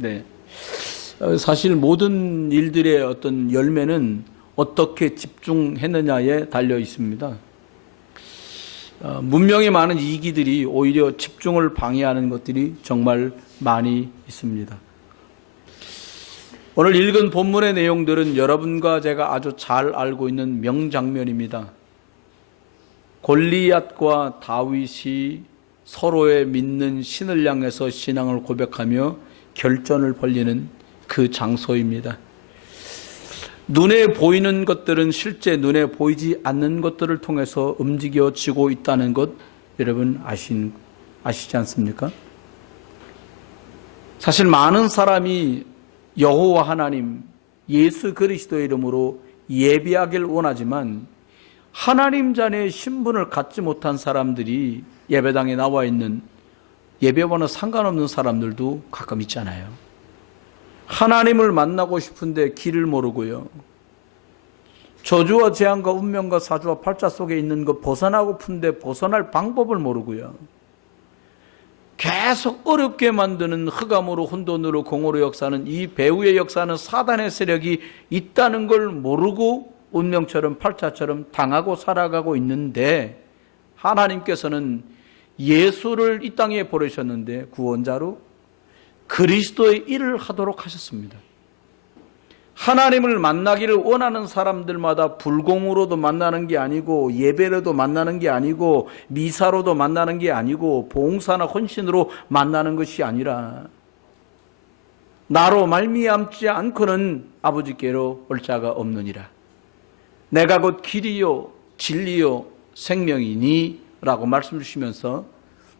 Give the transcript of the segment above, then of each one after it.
네. 사실 모든 일들의 어떤 열매는 어떻게 집중했느냐에 달려 있습니다. 문명의 많은 이기들이 오히려 집중을 방해하는 것들이 정말 많이 있습니다. 오늘 읽은 본문의 내용들은 여러분과 제가 아주 잘 알고 있는 명장면입니다. 골리앗과 다윗이 서로의 믿는 신을 향해서 신앙을 고백하며 결전을 벌이는 그 장소입니다. 눈에 보이는 것들은 실제 눈에 보이지 않는 것들을 통해서 움직여지고 있다는 것 여러분 아시지 않습니까? 사실 많은 사람이 여호와 하나님, 예수 그리스도의 이름으로 예배하길 원하지만 하나님 자녀의 신분을 갖지 못한 사람들이 예배당에 나와 있는 예배와는 상관없는 사람들도 가끔 있잖아요. 하나님을 만나고 싶은데 길을 모르고요. 저주와 재앙과 운명과 사주와 팔자 속에 있는 것 벗어나고픈데 벗어날 방법을 모르고요. 계속 어렵게 만드는 흑암으로 혼돈으로 공허로 역사하는 이 배후의 역사는 사단의 세력이 있다는 걸 모르고 운명처럼 팔자처럼 당하고 살아가고 있는데 하나님께서는 예수를 이 땅에 보내셨는데 구원자로 그리스도의 일을 하도록 하셨습니다. 하나님을 만나기를 원하는 사람들마다 불공으로도 만나는 게 아니고 예배로도 만나는 게 아니고 미사로도 만나는 게 아니고 봉사나 헌신으로 만나는 것이 아니라 나로 말미암지 않고는 아버지께로 올 자가 없느니라. 내가 곧 길이요 진리요 생명이니 라고 말씀 주시면서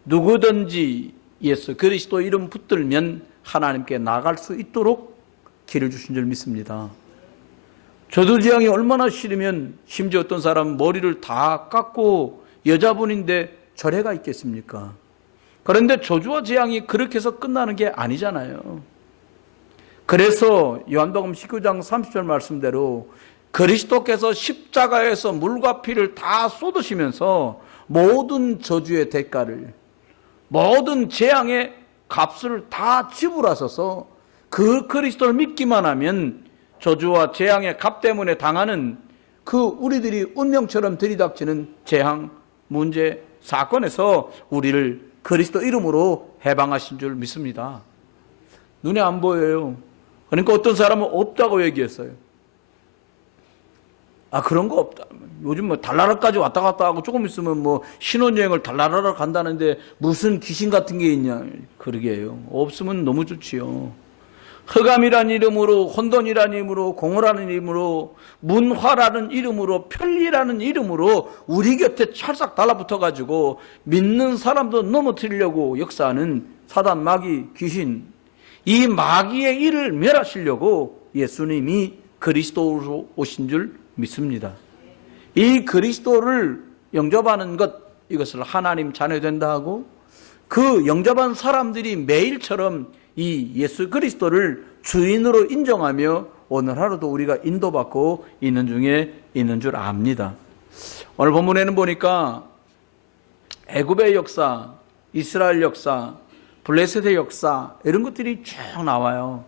누구든지 예수 그리스도 이름 붙들면 하나님께 나갈 수 있도록 길을 주신 줄 믿습니다. 저주지향이 얼마나 싫으면 심지어 어떤 사람은 머리를 다 깎고 여자분인데 절해가 있겠습니까? 그런데 저주와 재앙이 그렇게 해서 끝나는 게 아니잖아요. 그래서 요한복음 19장 30절 말씀대로 그리스도께서 십자가에서 물과 피를 다 쏟으시면서 모든 저주의 대가를 모든 재앙의 값을 다 지불하셔서 그 그리스도를 믿기만 하면 저주와 재앙의 값 때문에 당하는 그 우리들이 운명처럼 들이닥치는 재앙, 문제, 사건에서 우리를 그리스도 이름으로 해방하신 줄 믿습니다. 눈에 안 보여요. 그러니까 어떤 사람은 없다고 얘기했어요. 그런 거 없다. 요즘 달나라까지 왔다 갔다 하고 조금 있으면 신혼여행을 달나라로 간다는데 무슨 귀신 같은 게 있냐. 그러게요. 없으면 너무 좋지요. 흑암이라는 이름으로, 혼돈이라는 이름으로, 공허라는 이름으로, 문화라는 이름으로, 편리라는 이름으로 우리 곁에 찰싹 달라붙어가지고 믿는 사람도 넘어뜨리려고 역사하는 사단, 마귀, 귀신, 이 마귀의 일을 멸하시려고 예수님이 그리스도로 오신 줄 믿습니다. 이 그리스도를 영접하는 것, 이것을 하나님 자녀 된다 하고 그 영접한 사람들이 매일처럼 이 예수 그리스도를 주인으로 인정하며 오늘 하루도 우리가 인도받고 있는 중에 있는 줄 압니다. 오늘 본문에는 보니까 애굽의 역사, 이스라엘 역사, 블레셋의 역사 이런 것들이 쭉 나와요.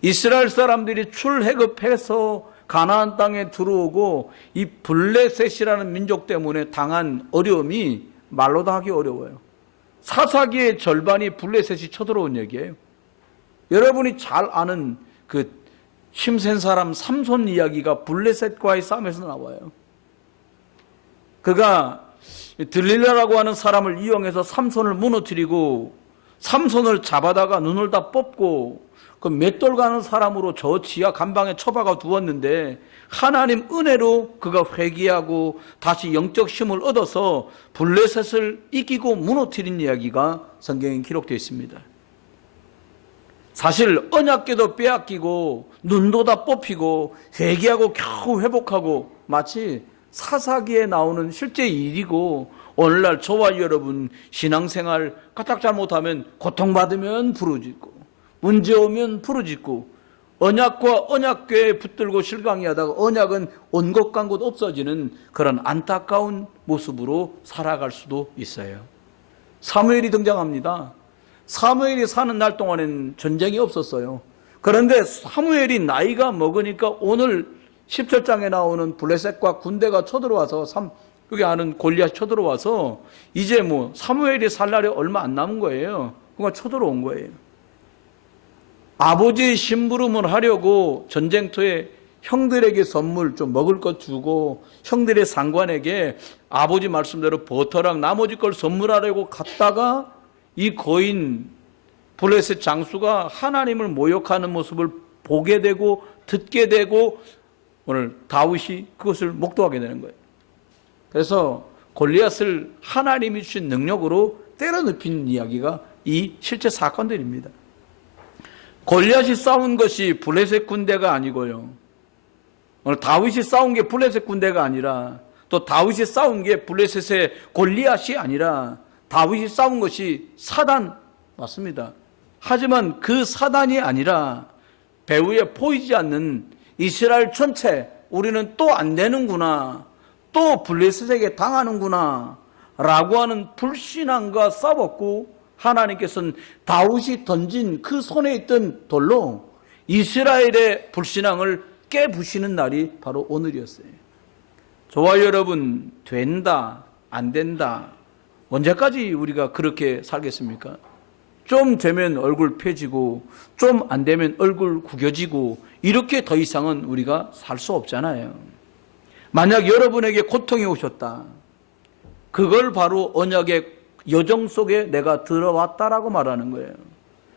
이스라엘 사람들이 출애굽해서 가나안 땅에 들어오고 이 블레셋이라는 민족 때문에 당한 어려움이 말로 다 하기 어려워요. 사사기의 절반이 블레셋이 쳐들어온 얘기예요. 여러분이 잘 아는 그 힘센 사람 삼손 이야기가 블레셋과의 싸움에서 나와요. 그가 들릴라라고 하는 사람을 이용해서 삼손을 무너뜨리고 삼손을 잡아다가 눈을 다 뽑고 그 맷돌 가는 사람으로 저 지하 감방에 처박아 두었는데 하나님 은혜로 그가 회개하고 다시 영적 힘을 얻어서 블레셋을 이기고 무너뜨린 이야기가 성경에 기록되어 있습니다. 사실 언약궤도 빼앗기고 눈도 다 뽑히고 회개하고 겨우 회복하고 마치 사사기에 나오는 실제 일이고 오늘날 저와 여러분 신앙생활 까딱 잘못하면 고통받으면 부르짖고 문제 오면 부르짖고 언약과 언약궤에 붙들고 실강이하다가 언약은 온 곳 간 곳 없어지는 그런 안타까운 모습으로 살아갈 수도 있어요. 사무엘이 등장합니다. 사무엘이 사는 날 동안에는 전쟁이 없었어요. 그런데 사무엘이 나이가 먹으니까 오늘 17장에 나오는 블레셋과 군대가 쳐들어와서 여기 아는 골리앗 쳐들어와서 이제 뭐 사무엘이 살 날이 얼마 안 남은 거예요. 그러니까 쳐들어온 거예요. 아버지의 심부름을 하려고 전쟁터에 형들에게 선물 좀 먹을 것 주고 형들의 상관에게 아버지 말씀대로 버터랑 나머지 걸 선물하려고 갔다가 이 거인 블레셋 장수가 하나님을 모욕하는 모습을 보게 되고 듣게 되고 오늘 다윗이 그것을 목도하게 되는 거예요. 그래서 골리앗을 하나님이 주신 능력으로 때려눕힌 이야기가 이 실제 사건들입니다. 골리앗이 싸운 것이 블레셋 군대가 아니고요. 오늘 다윗이 싸운 게 블레셋 군대가 아니라 또 다윗이 싸운 게 블레셋의 골리앗이 아니라 다윗이 싸운 것이 사단 맞습니다. 하지만 그 사단이 아니라 배후에 보이지 않는 이스라엘 전체 우리는 또 안 되는구나 또 블레셋에게 당하는구나 라고 하는 불신앙과 싸웠고 하나님께서는 다윗이 던진 그 손에 있던 돌로 이스라엘의 불신앙을 깨부시는 날이 바로 오늘이었어요. 저와 여러분 된다 안 된다 언제까지 우리가 그렇게 살겠습니까? 좀 되면 얼굴 펴지고 좀 안 되면 얼굴 구겨지고 이렇게 더 이상은 우리가 살 수 없잖아요. 만약 여러분에게 고통이 오셨다. 그걸 바로 언약의 여정 속에 내가 들어왔다라고 말하는 거예요.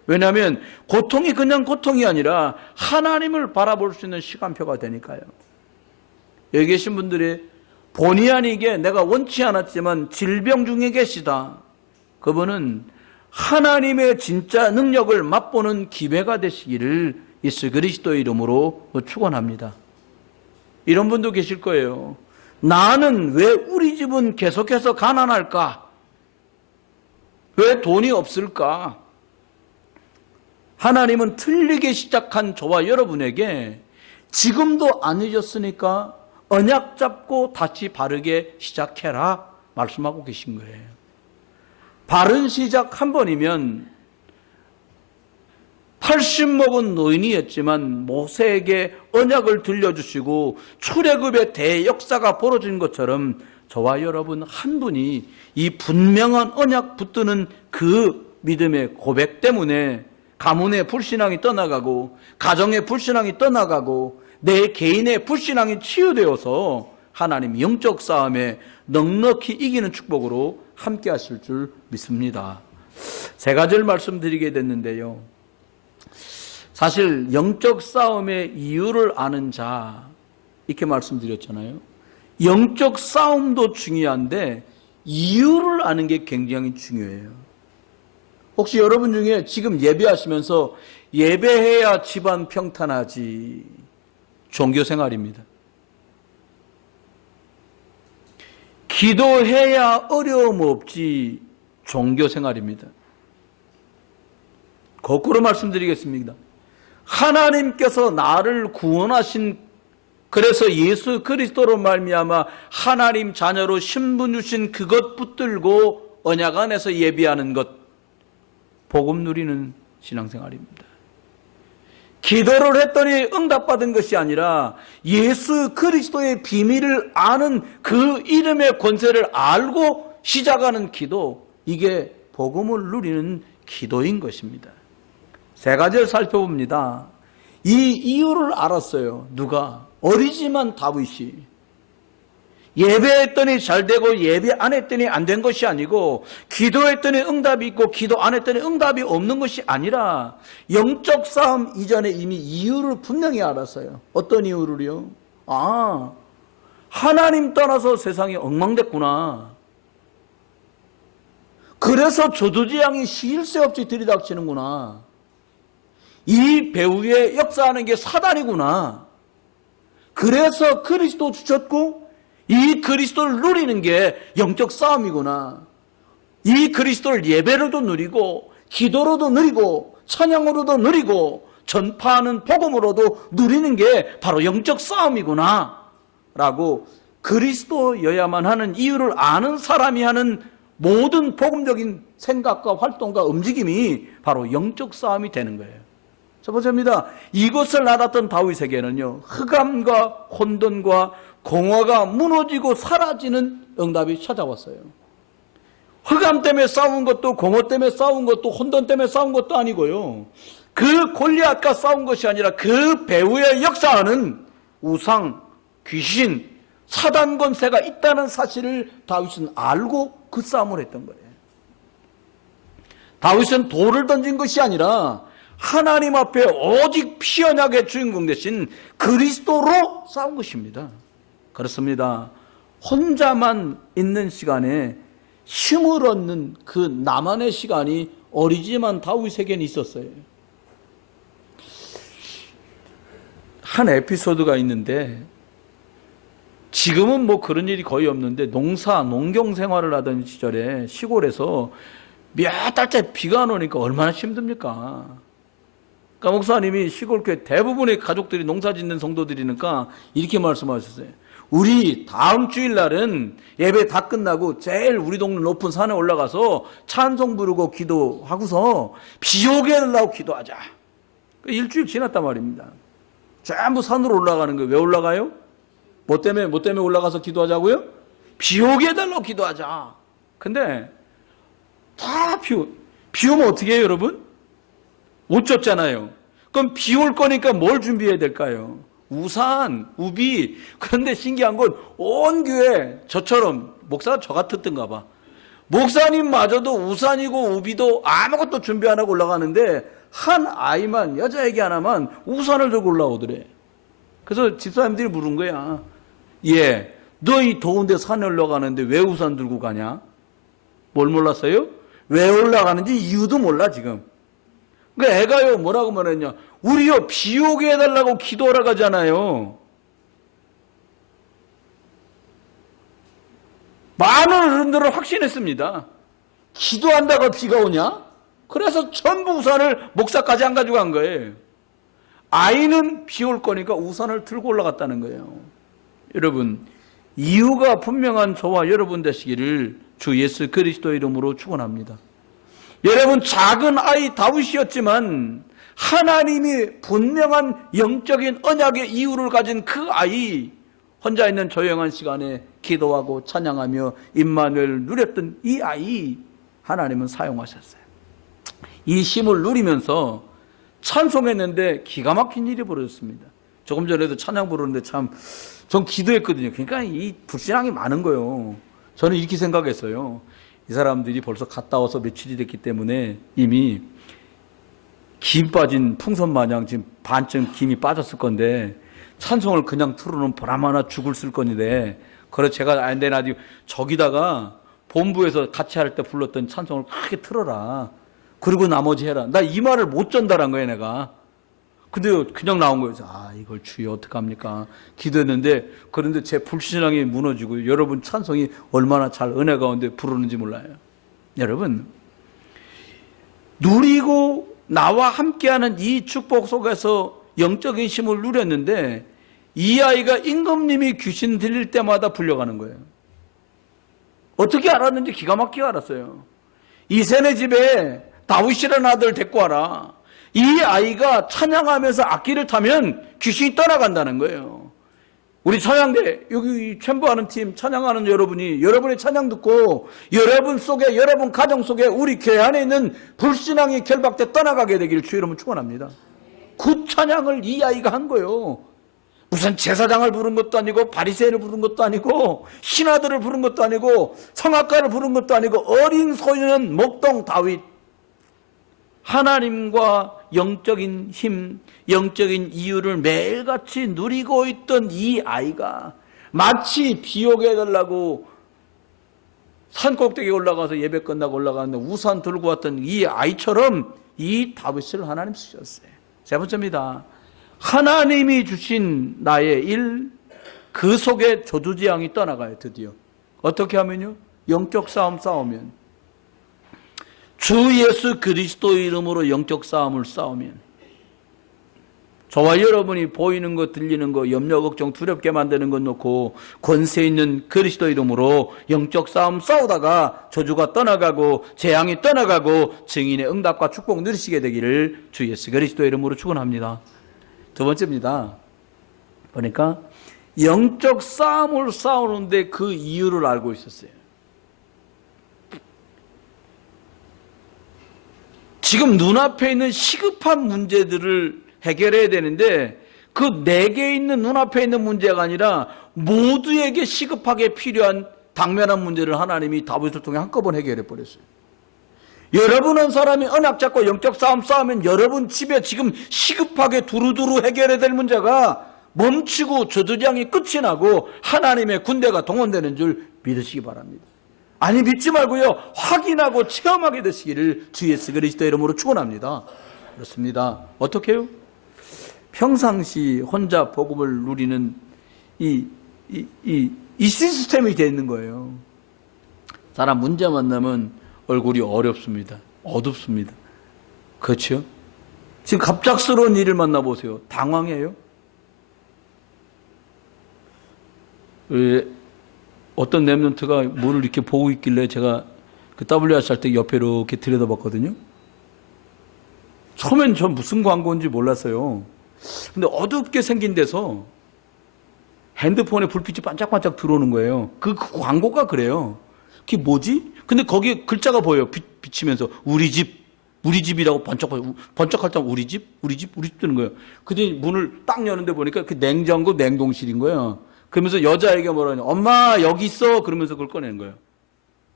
왜냐하면 고통이 그냥 고통이 아니라 하나님을 바라볼 수 있는 시간표가 되니까요. 여기 계신 분들이 본의 아니게 내가 원치 않았지만 질병 중에 계시다. 그분은 하나님의 진짜 능력을 맛보는 기회가 되시기를 예수 그리스도의 이름으로 축원합니다. 이런 분도 계실 거예요. 나는 왜 우리 집은 계속해서 가난할까? 왜 돈이 없을까? 하나님은 틀리게 시작한 저와 여러분에게 지금도 안 늦었으니까 언약 잡고 다시 바르게 시작해라 말씀하고 계신 거예요. 바른 시작 한 번이면 80 먹은 노인이었지만 모세에게 언약을 들려주시고 출애굽의 대역사가 벌어진 것처럼 저와 여러분 한 분이 이 분명한 언약 붙드는 그 믿음의 고백 때문에 가문의 불신앙이 떠나가고 가정의 불신앙이 떠나가고 내 개인의 불신앙이 치유되어서 하나님 영적 싸움에 넉넉히 이기는 축복으로 함께 하실 줄 믿습니다. 세 가지를 말씀드리게 됐는데요. 사실 영적 싸움의 이유를 아는 자 이렇게 말씀드렸잖아요. 영적 싸움도 중요한데 이유를 아는 게 굉장히 중요해요. 혹시 여러분 중에 지금 예배하시면서 예배해야 집안 평탄하지 종교생활입니다. 기도해야 어려움 없지 종교생활입니다. 거꾸로 말씀드리겠습니다. 하나님께서 나를 구원하신 그래서 예수 그리스도로 말미암아 하나님 자녀로 신분 주신 그것 붙들고 언약 안에서 예비하는 것 복음 누리는 신앙생활입니다. 기도를 했더니 응답받은 것이 아니라 예수 그리스도의 비밀을 아는 그 이름의 권세를 알고 시작하는 기도 이게 복음을 누리는 기도인 것입니다. 세 가지를 살펴봅니다. 이 이유를 알았어요. 누가? 어리지만 다윗이. 예배했더니 잘 되고 예배 안 했더니 안 된 것이 아니고 기도했더니 응답이 있고 기도 안 했더니 응답이 없는 것이 아니라 영적 싸움 이전에 이미 이유를 분명히 알았어요. 어떤 이유를요? 하나님 떠나서 세상이 엉망됐구나. 그래서 저두지양이 쉴 새 없이 들이닥치는구나. 이 배후에 역사하는 게 사단이구나. 그래서 그리스도 주셨고 이 그리스도를 누리는 게 영적 싸움이구나. 이 그리스도를 예배로도 누리고 기도로도 누리고 찬양으로도 누리고 전파하는 복음으로도 누리는 게 바로 영적 싸움이구나 라고 그리스도여야만 하는 이유를 아는 사람이 하는 모든 복음적인 생각과 활동과 움직임이 바로 영적 싸움이 되는 거예요. 첫 번째입니다. 이것을 알았던 다윗에게는요, 흑암과 혼돈과 공허가 무너지고 사라지는 응답이 찾아왔어요. 흑암 때문에 싸운 것도, 공허 때문에 싸운 것도, 혼돈 때문에 싸운 것도 아니고요, 그 골리앗과 싸운 것이 아니라 그 배후에 역사하는 우상, 귀신, 사단 권세가 있다는 사실을 다윗은 알고 그 싸움을 했던 거예요. 다윗은 돌을 던진 것이 아니라 하나님 앞에 오직 피 언약의 주인공 되신 그리스도로 싸운 것입니다. 그렇습니다. 혼자만 있는 시간에 힘을 얻는 그 나만의 시간이 어리지만 다윗에게는 있었어요. 한 에피소드가 있는데, 지금은 뭐 그런 일이 거의 없는데, 농경 생활을 하던 시절에 시골에서 몇 달째 비가 안 오니까 얼마나 힘듭니까? 그러니까 목사님이 시골교회 대부분의 가족들이 농사 짓는 성도들이니까 이렇게 말씀하셨어요. 우리 다음 주일날은 예배 다 끝나고 제일 우리 동네 높은 산에 올라가서 찬송 부르고 기도하고서 비 오게 해달라고 기도하자. 일주일 지났단 말입니다. 전부 산으로 올라가는 거예요. 왜 올라가요? 뭐 때문에 올라가서 기도하자고요? 비 오게 해달라고 기도하자. 근데 다 비 오면 어떻게 해요, 여러분? 못 젖잖아요. 그럼 비 올 거니까 뭘 준비해야 될까요? 우산, 우비. 그런데 신기한 건 온 교회, 저처럼 목사가 저 같았던가 봐, 목사님마저도 우산이고 우비도 아무것도 준비 안 하고 올라가는데 한 아이만, 여자애기 하나만 우산을 들고 올라오더래. 그래서 집사님들이 물은 거야. 예, 너 이 더운데 산에 올라가는데 왜 우산 들고 가냐? 뭘 몰랐어요? 왜 올라가는지 이유도 몰라 지금. 그러니까 애가요 뭐라고 말했냐, 우리요 비 오게 해달라고 기도하러 가잖아요. 많은 어른들은 확신했습니다. 기도한다고 비가 오냐? 그래서 전부 우산을 목사까지 안 가지고 간 거예요. 아이는 비 올 거니까 우산을 들고 올라갔다는 거예요. 여러분, 이유가 분명한 저와 여러분 되시기를 주 예수 그리스도 이름으로 축원합니다. 여러분, 작은 아이 다윗이었지만 하나님이 분명한 영적인 언약의 이유를 가진 그 아이, 혼자 있는 조용한 시간에 기도하고 찬양하며 임마누엘을 누렸던 이 아이, 하나님은 사용하셨어요. 이 힘을 누리면서 찬송했는데 기가 막힌 일이 벌어졌습니다. 조금 전에도 찬양 부르는데 전 기도했거든요. 그러니까 이 불신앙이 많은 거예요. 저는 이렇게 생각했어요. 이 사람들이 벌써 갔다 와서 며칠이 됐기 때문에 이미 김 빠진 풍선 마냥 지금 반쯤 김이 빠졌을 건데 찬송을 그냥 틀어놓으면 보나마나 죽을 쓸 건데, 그래서 제가 안 되나 저기다가 본부에서 같이 할 때 불렀던 찬송을 크게 틀어라. 그리고 나머지 해라. 나 이 말을 못 전달한 거예요, 내가. 근데 그냥 나온 거예요. 이걸 주여 어떡합니까? 기도했는데, 그런데 제 불신앙이 무너지고 여러분 찬송이 얼마나 잘 은혜 가운데 부르는지 몰라요. 여러분, 누리고 나와 함께하는 이 축복 속에서 영적인 힘을 누렸는데 이 아이가 임금님이 귀신 들릴 때마다 불려가는 거예요. 어떻게 알았는지 기가 막히게 알았어요. 이새네 집에 다윗이라는 아들 데리고 와라. 이 아이가 찬양하면서 악기를 타면 귀신이 떠나간다는 거예요. 우리 찬양대, 여기 챔버하는 팀 찬양하는 여러분이 여러분의 찬양 듣고 여러분 속에, 여러분 가정 속에 우리 교회 안에 있는 불신앙이 결박돼 떠나가게 되기를 주의 이름으로 축원합니다. 그 찬양을 이 아이가 한 거예요. 무슨 제사장을 부른 것도 아니고 바리새인을 부른 것도 아니고 신하들을 부른 것도 아니고 성악가를 부른 것도 아니고 어린 소년 목동 다윗, 하나님과 영적인 힘, 영적인 이유를 매일같이 누리고 있던 이 아이가 마치 비 오게 해달라고 산 꼭대기에 올라가서 예배 끝나고 올라가는데 우산 들고 왔던 이 아이처럼 이 다윗을 하나님 쓰셨어요. 세 번째입니다. 하나님이 주신 나의 일, 그 속에 저주지향이 떠나가요. 드디어 어떻게 하면요? 영적 싸움 싸우면, 주 예수 그리스도 이름으로 영적 싸움을 싸우면, 저와 여러분이 보이는 거, 들리는 거, 염려, 걱정, 두렵게 만드는 것 놓고 권세 있는 그리스도 이름으로 영적 싸움 싸우다가 저주가 떠나가고 재앙이 떠나가고 증인의 응답과 축복 누리시게 되기를 주 예수 그리스도 이름으로 축원합니다. 두 번째입니다. 보니까 영적 싸움을 싸우는데 그 이유를 알고 있었어요. 지금 눈앞에 있는 시급한 문제들을 해결해야 되는데 그 내게 있는 눈앞에 있는 문제가 아니라 모두에게 시급하게 필요한 당면한 문제를 하나님이 다윗을 통해 한꺼번에 해결해 버렸어요. 여러분 한 사람이 언약 잡고 영적 싸움 싸우면 여러분 집에 지금 시급하게 두루두루 해결해야 될 문제가 멈추고 저주량이 끝이 나고 하나님의 군대가 동원되는 줄 믿으시기 바랍니다. 아니 믿지 말고요, 확인하고 체험하게 되시기를 주 예수 그리스도 이름으로 축원합니다. 그렇습니다. 어떻게 해요? 평상시 혼자 복음을 누리는 이 시스템이 되어 있는 거예요. 사람 문제 만나면 얼굴이 어렵습니다. 어둡습니다. 그렇죠? 지금 갑작스러운 일을 만나보세요. 당황해요? 왜 어떤 랩런트가 뭐를 이렇게 보고 있길래 제가 그 WRC 할 때 옆에 이렇게 들여다봤거든요. 처음엔 전 무슨 광고인지 몰랐어요. 근데 어둡게 생긴 데서 핸드폰에 불빛이 반짝반짝 들어오는 거예요. 그 광고가 그래요. 그게 뭐지? 근데 거기에 글자가 보여요. 비치면서 우리 집이라고 번쩍할 때 우리 집 뜨는 거예요. 근데 문을 딱 여는데 보니까 그 냉장고 냉동실인 거예요. 그러면서 여자에게 뭐라 하냐, 엄마 여기 있어, 그러면서 그걸 꺼내는 거예요.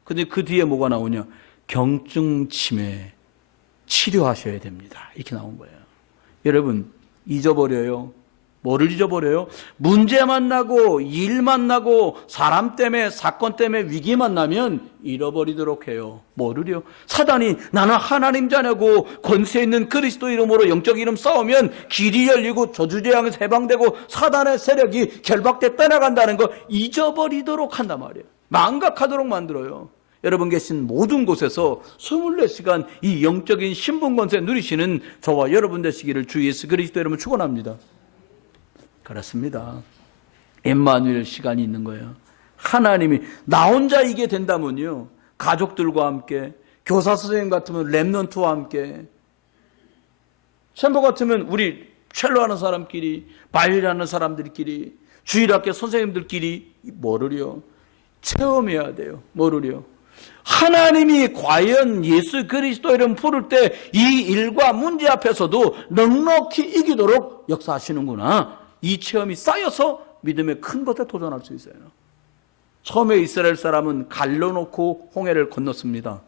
근데 그 뒤에 뭐가 나오냐, 경증 치매 치료하셔야 됩니다, 이렇게 나온 거예요. 여러분 잊어버려요. 뭐를 잊어버려요? 문제 만나고 일 만나고 사람 때문에 사건 때문에 위기 만나면 잃어버리도록 해요. 뭐를요? 사단이 나는 하나님 자녀고 권세 있는 그리스도 이름으로 영적 이름 싸우면 길이 열리고 저주재앙에서 해방되고 사단의 세력이 결박돼 떠나간다는 거 잊어버리도록 한단 말이에요. 망각하도록 만들어요. 여러분 계신 모든 곳에서 24시간 이 영적인 신분 권세 누리시는 저와 여러분 되시기를 주 예수 그리스도 이름으로 축원합니다. 그렇습니다. 임마누엘 시간이 있는 거예요. 하나님이 나 혼자 이게 된다면요, 가족들과 함께, 교사 선생님 같으면 랩런트와 함께, 챔버 같으면 우리 첼로 하는 사람끼리, 바이올 하는 사람들끼리, 주일학교 선생님들끼리 뭐를요? 체험해야 돼요. 뭐를요? 하나님이 과연 예수 그리스도 이름 부를 때 이 일과 문제 앞에서도 넉넉히 이기도록 역사하시는구나. 이 체험이 쌓여서 믿음의 큰 것에 도전할 수 있어요. 처음에 이스라엘 사람은 갈라놓고 홍해를 건넜습니다.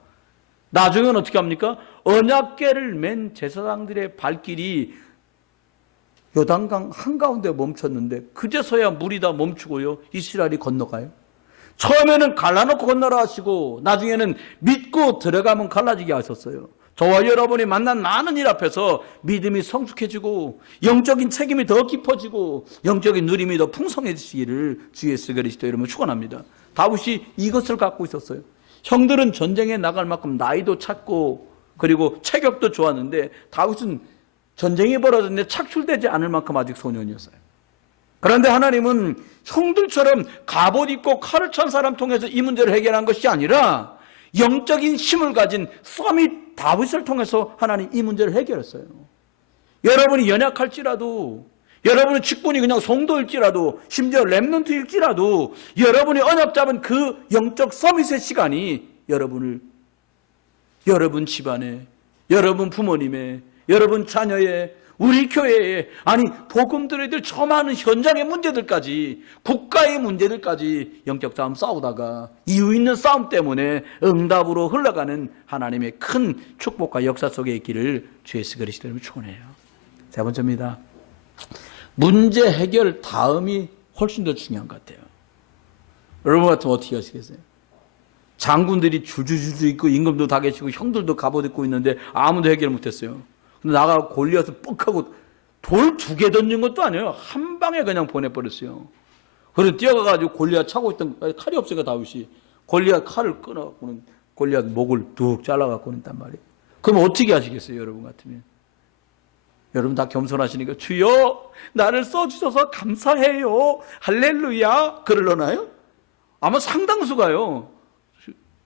나중에는 어떻게 합니까? 언약궤를 맨 제사장들의 발길이 요단강 한가운데 멈췄는데 그제서야 물이 다 멈추고요, 이스라엘이 건너가요. 처음에는 갈라놓고 건너라 하시고 나중에는 믿고 들어가면 갈라지게 하셨어요. 저와 여러분이 만난 많은 일 앞에서 믿음이 성숙해지고 영적인 책임이 더 깊어지고 영적인 누림이 더 풍성해지시기를 주 예수 그리스도 이름으로 축원합니다. 다윗이 이것을 갖고 있었어요. 형들은 전쟁에 나갈 만큼 나이도 찼고 그리고 체격도 좋았는데 다윗은 전쟁이 벌어졌는데 착출되지 않을 만큼 아직 소년이었어요. 그런데 하나님은 형들처럼 갑옷 입고 칼을 찬 사람 통해서 이 문제를 해결한 것이 아니라 영적인 힘을 가진 서밋 다윗을 통해서 하나님 이 문제를 해결했어요. 여러분이 연약할지라도, 여러분의 직분이 그냥 성도일지라도, 심지어 렘넌트일지라도 여러분이 언약 잡은 그 영적 서밋의 시간이 여러분 집안에, 여러분 부모님의, 여러분 자녀의, 우리 교회에, 아니 복음 들어야 될 저 많은 현장의 문제들까지, 국가의 문제들까지 영적 싸움 싸우다가 이유 있는 싸움 때문에 응답으로 흘러가는 하나님의 큰 축복과 역사 속에 있기를 주 예수 그리스도를 축원해요. 세 번째입니다. 문제 해결 다음이 훨씬 더 중요한 것 같아요. 여러분 같으면 어떻게 하시겠어요? 장군들이 줄줄줄 있고 임금도 다 계시고 형들도 갑옷 입고 있는데 아무도 해결 못했어요. 근데 나가 골리앗을 뻑하고 돌 2개 던진 것도 아니에요. 한 방에 그냥 보내버렸어요. 그래서 뛰어가가지고 골리앗 차고 있던, 칼이 없으니까 다윗이 골리앗 칼을 끊어갖고는 골리앗 목을 뚝 잘라갖고는 있단 말이에요. 그럼 어떻게 하시겠어요, 여러분 같으면? 여러분 다 겸손하시니까 주여 나를 써주셔서 감사해요 할렐루야 그러려나요? 아마 상당수가요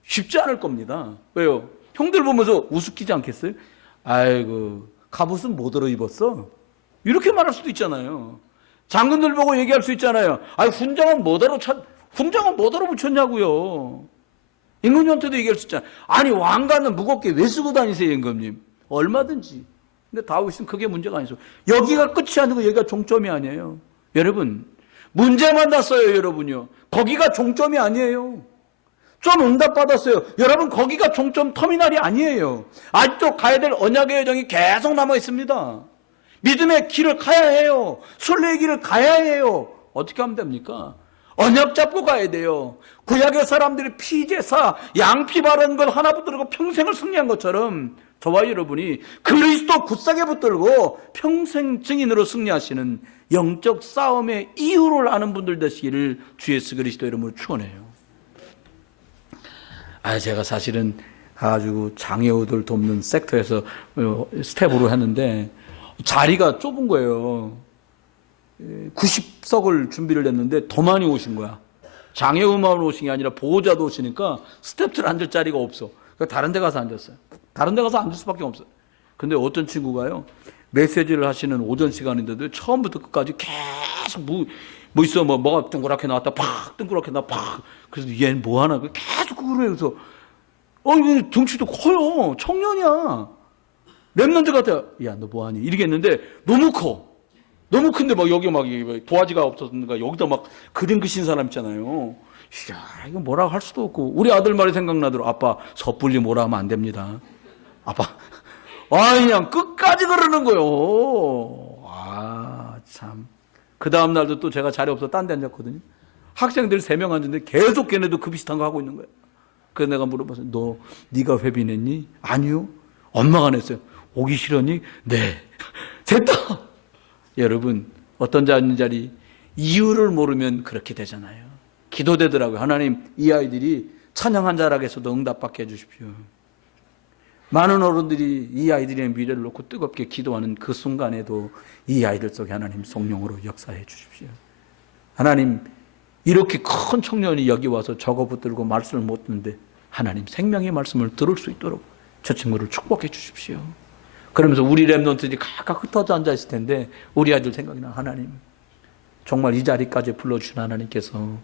쉽지 않을 겁니다. 왜요? 형들 보면서 우습기지 않겠어요? 아이고 갑옷은 뭐더러 입었어? 이렇게 말할 수도 있잖아요. 장군들 보고 얘기할 수 있잖아요. 아이 훈장은 뭐더러 붙였냐고요. 임금님한테도 얘기할 수 있잖아요. 아니 왕관은 무겁게 왜 쓰고 다니세요 임금님? 얼마든지. 근데 다윗은 그게 문제가 아니죠. 여기가 끝이 아니고 여기가 종점이 아니에요. 여러분 문제 만났어요 여러분요. 거기가 종점이 아니에요. 좀 응답받았어요. 여러분 거기가 종점 터미널이 아니에요. 아직도 가야 될 언약의 여정이 계속 남아 있습니다. 믿음의 길을 가야 해요. 순례의 길을 가야 해요. 어떻게 하면 됩니까? 언약 잡고 가야 돼요. 구약의 사람들이 피제사 양피 바른 걸 하나 붙들고 평생을 승리한 것처럼 저와 여러분이 그리스도 굳세게 붙들고 평생 증인으로 승리하시는 영적 싸움의 이유를 아는 분들 되시기를 주 예수 그리스도 이름으로 축원해요. 제가 사실은 아주 장애우들 돕는 섹터에서 스텝으로 했는데 자리가 좁은 거예요. 90석을 준비를 했는데 더 많이 오신 거야. 장애우만 오신 게 아니라 보호자도 오시니까 스텝들 앉을 자리가 없어. 그러니까 다른 데 가서 앉았어요. 다른 데 가서 앉을 수밖에 없어요. 근데 어떤 친구가요, 메시지를 하시는 오전 시간인데도 처음부터 끝까지 계속 뭐 있어, 뭐가 둥그랗게 나왔다, 팍, 둥그랗게 나왔다, 팍. 그래서 얘는 뭐 하나, 계속 그걸 해서, 이거 덩치도 커요. 청년이야. 랩런트 같아. 야, 너 뭐 하니? 이러겠는데, 너무 커. 너무 큰데 막 여기 막 도화지가 없었는가, 여기다 막 그림 그신 사람 있잖아요. 야, 이거 뭐라고 할 수도 없고. 우리 아들 말이 생각나더라고. 아빠, 섣불리 뭐라 하면 안 됩니다. 아빠. 그냥 끝까지 그러는 거요. 참. 그 다음날도 또 제가 자리 없어 딴 데 앉았거든요. 학생들 3명 앉았는데 계속 걔네도 그 비슷한 거 하고 있는 거예요. 그래서 내가 물어봤어요. 네가 회비냈니? 아니요. 엄마가 냈어요. 오기 싫었니? 네. 됐다. 여러분 어떤 자리 이유를 모르면 그렇게 되잖아요. 기도되더라고요. 하나님 이 아이들이 찬양한 자락에서도 응답받게 해주십시오. 많은 어른들이 이 아이들의 미래를 놓고 뜨겁게 기도하는 그 순간에도 이 아이들 속에 하나님 성령으로 역사해 주십시오. 하나님 이렇게 큰 청년이 여기 와서 저거 붙들고 말씀을 못 듣는데 하나님 생명의 말씀을 들을 수 있도록 저 친구를 축복해 주십시오. 그러면서 우리 랩런트들이 각각 흩어져 앉아 있을 텐데 우리 아이들 생각이 나. 하나님 정말 이 자리까지 불러주신 하나님께서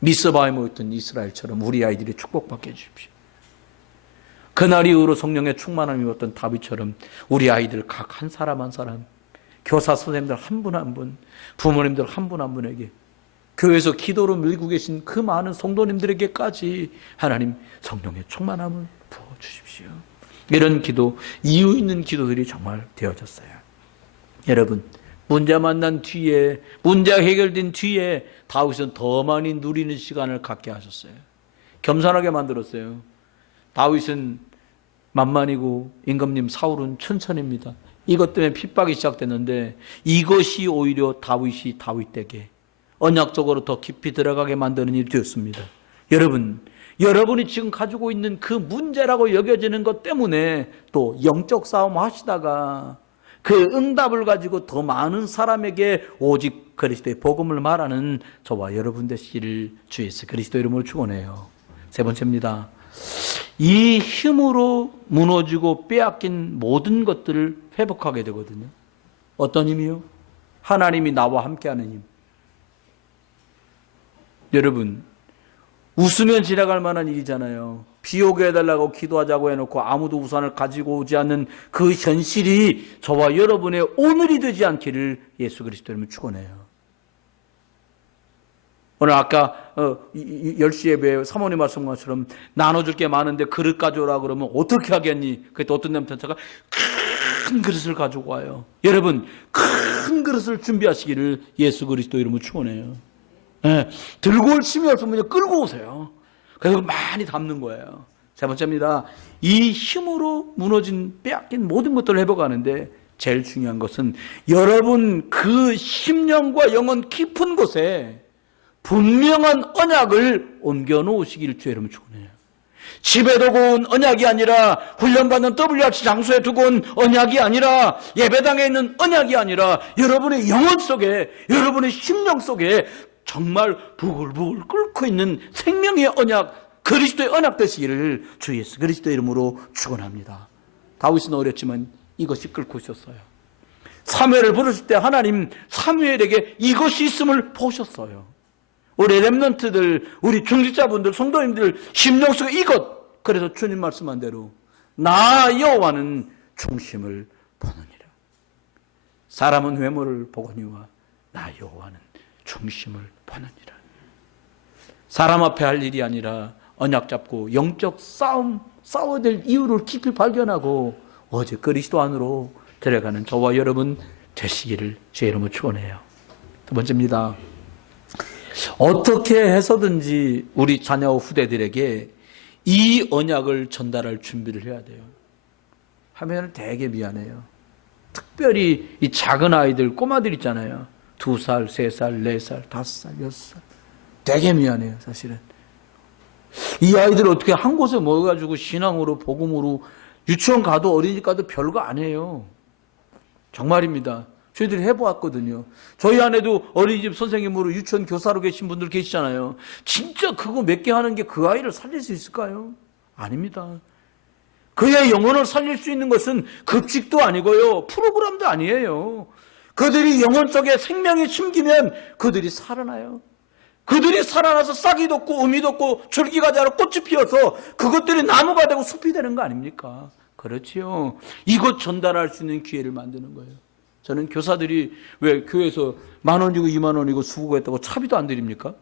미스바에 모였던 이스라엘처럼 우리 아이들이 축복받게 해주십시오. 그날 이후로 성령의 충만함이 왔던 다윗처럼 우리 아이들 각 한 사람 한 사람, 교사 선생님들 한 분 한 분, 부모님들 한 분 한 분에게, 교회에서 기도로 밀고 계신 그 많은 성도님들에게까지 하나님 성령의 충만함을 부어주십시오. 이런 기도, 이유 있는 기도들이 정말 되어졌어요. 여러분 문제 만난 뒤에, 문제가 해결된 뒤에 다윗은 더 많이 누리는 시간을 갖게 하셨어요. 겸손하게 만들었어요. 다윗은 만만이고 임금님 사울은 천천입니다. 이것 때문에 핍박이 시작됐는데 이것이 오히려 다윗이 다윗에게 언약적으로 더 깊이 들어가게 만드는 일이 되었습니다. 여러분이 지금 가지고 있는 그 문제라고 여겨지는 것 때문에 또 영적 싸움 하시다가 그 응답을 가지고 더 많은 사람에게 오직 그리스도의 복음을 말하는 저와 여러분 되시기를 주 예수 그리스도 이름으로 축원해요. 세 번째입니다. 이 힘으로 무너지고 빼앗긴 모든 것들을 회복하게 되거든요. 어떤 힘이요? 하나님이 나와 함께하는 힘. 여러분 웃으면 지나갈 만한 일이잖아요. 비 오게 해달라고 기도하자고 해놓고 아무도 우산을 가지고 오지 않는 그 현실이 저와 여러분의 오늘이 되지 않기를 예수 그리스도 이름으로 축원해요. 오늘 아까 10시 예배에 사모님 말씀한 것처럼 나눠줄 게 많은데 그릇 가져오라 그러면 어떻게 하겠니? 그때 어떤 남편차가 큰 그릇을 가지고 와요. 여러분 큰 그릇을 준비하시기를 예수 그리스도 이름으로 축원해요. 네, 들고 올 힘이 없으면 끌고 오세요. 그래서 많이 담는 거예요. 세 번째입니다. 이 힘으로 무너진 빼앗긴 모든 것들을 회복하는데 제일 중요한 것은 여러분 그 심령과 영혼 깊은 곳에 분명한 언약을 옮겨 놓으시기를 주의 이름으로 축원해요. 집에 두고 온 언약이 아니라 훈련받는 WRC 장소에 두고 온 언약이 아니라 예배당에 있는 언약이 아니라 여러분의 영혼 속에 여러분의 심령 속에 정말 부글부글 끓고 있는 생명의 언약 그리스도의 언약 되시기를 주 예수 그리스도의 이름으로 축원합니다. 다윗은 어렸지만 이것이 끓고 있었어요. 사무엘을 부르실 때 하나님 사무엘에게 이것이 있음을 보셨어요. 우리 렘넌트들, 우리 중직자분들, 성도님들 심령 속에 이것. 그래서 주님 말씀한 대로 나 여호와는 중심을 보느니라. 사람은 외모를 보거니와 나 여호와는 중심을 보느니라. 사람 앞에 할 일이 아니라 언약 잡고 영적 싸워야 될 이유를 깊이 발견하고 오직 그리스도 안으로 들어가는 저와 여러분 되시기를 주의 이름으로 축원해요. 두 번째입니다. 어떻게 해서든지 우리 자녀 후대들에게 이 언약을 전달할 준비를 해야 돼요. 하면 되게 미안해요. 특별히 이 작은 아이들, 꼬마들 있잖아요. 2살, 3살, 4살, 5살, 6살. 되게 미안해요, 사실은. 이 아이들 어떻게 한 곳에 모여가지고 신앙으로, 복음으로, 유치원 가도 어린이집 가도 별거 안 해요. 정말입니다. 저희들이 해보았거든요. 저희 안에도 어린이집 선생님으로 유치원 교사로 계신 분들 계시잖아요. 진짜 그거 몇 개 하는 게 그 아이를 살릴 수 있을까요? 아닙니다. 그의 영혼을 살릴 수 있는 것은 급식도 아니고요. 프로그램도 아니에요. 그들이 영혼 속에 생명이 심기면 그들이 살아나요. 그들이 살아나서 싹이 돋고 음이 돋고 줄기가 자라 꽃이 피어서 그것들이 나무가 되고 숲이 되는 거 아닙니까? 그렇지요. 이것 전달할 수 있는 기회를 만드는 거예요. 저는 교사들이 왜 교회에서 10,000원이고 20,000원이고 수고했다고 차비도 안 드립니까?